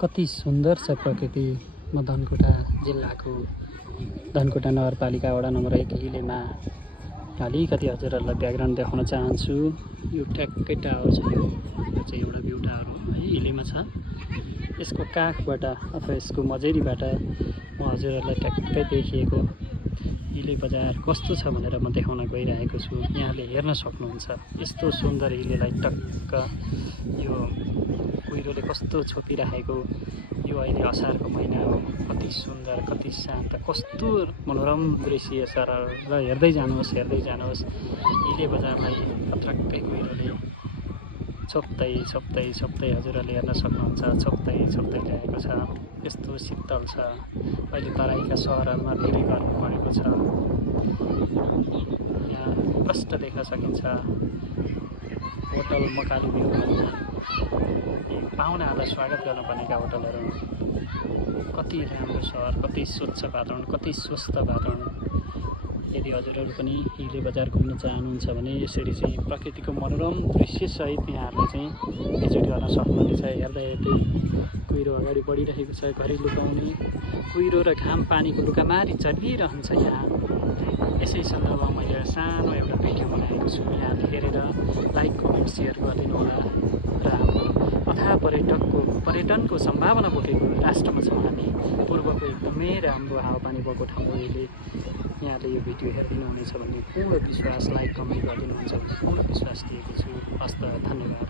कति सुन्दर छ प्रकृति। म धनकुटा जिल्लाको धनकुटा नगरपालिका वडा नम्बर 1 हिलेमा अलिकति हजुरहरूलाई ब्याकग्राउन्ड देखाउन चाहन्छु। यो ठ्याक्कै टावर छ, यो चाहिँ एउटा भ्यू टावर हो है, हिलेमा छ। यसको काखबाट अथवा यसको मझेरीबाट म हजुरहरूलाई ठ्याक्कै देखिएको हिले बजार कस्तो छ भनेर म देखाउन गइरहेको छु। यहाँले हेर्न सक्नुहुन्छ यस्तो सुन्दर हिलेलाई टक्क यो कुहिरोले कस्तो छोपिरहेको। यो अहिले असारको महिना हो, कति सुन्दर, कति शान्त, कस्तो मनोरम दृश्य छ र हेर्दै जानुहोस् हिले बजारलाई पत्रक्कै कुहिरोले छोप्दै हजुरहरूले हेर्न सक्नुहुन्छ। छोप्दै ल्याएको छ। यस्तो शीतल छ। अहिले तराईका सहरहरूमा धेरै गर्मी बढेको छ। यहाँ प्रष्ट देख्न सकिन्छ होटल मकालु भ्यू पाहुनाहरूलाई स्वागत गर्न बनेका होटलहरू। कति राम्रो सहर, कति स्वच्छ वातावरण, कति स्वस्थ वातावरण। यदि हजुरहरू पनि हिले बजार घुम्न चाहनुहुन्छ भने यसरी चाहिँ प्रकृतिको मनोरम दृश्यसहित यहाँहरूले चाहिँ भिजिट गर्न सक्नुहुनेछ। हेर्दै कुहिरो अगाडि बढिरहेको छ। घरि लुकाउने कुहिरो र घाम पानीको लुकामारी चलिरहन्छ यहाँ। यसै सन्दर्भमा मैले सानो एउटा भिडियो बनाएको छु। यहाँले हेरेर लाइक, कमेन्ट, सेयर गरिदिनु होला। र हाम्रो अथाह पर्यटनको सम्भावना बोकेको राष्ट्रमा छौँ हामी। पूर्वको एकदमै राम्रो हावापानी भएको ठाउँ हो अहिले। यहाँले यो भिडियो हेरिदिनुहुनेछ भन्ने पूर्ण विश्वास, लाइक, कमेन्ट गरिदिनुहुन्छ भन्ने पूर्ण विश्वास लिएको छु। हस्त, धन्यवाद।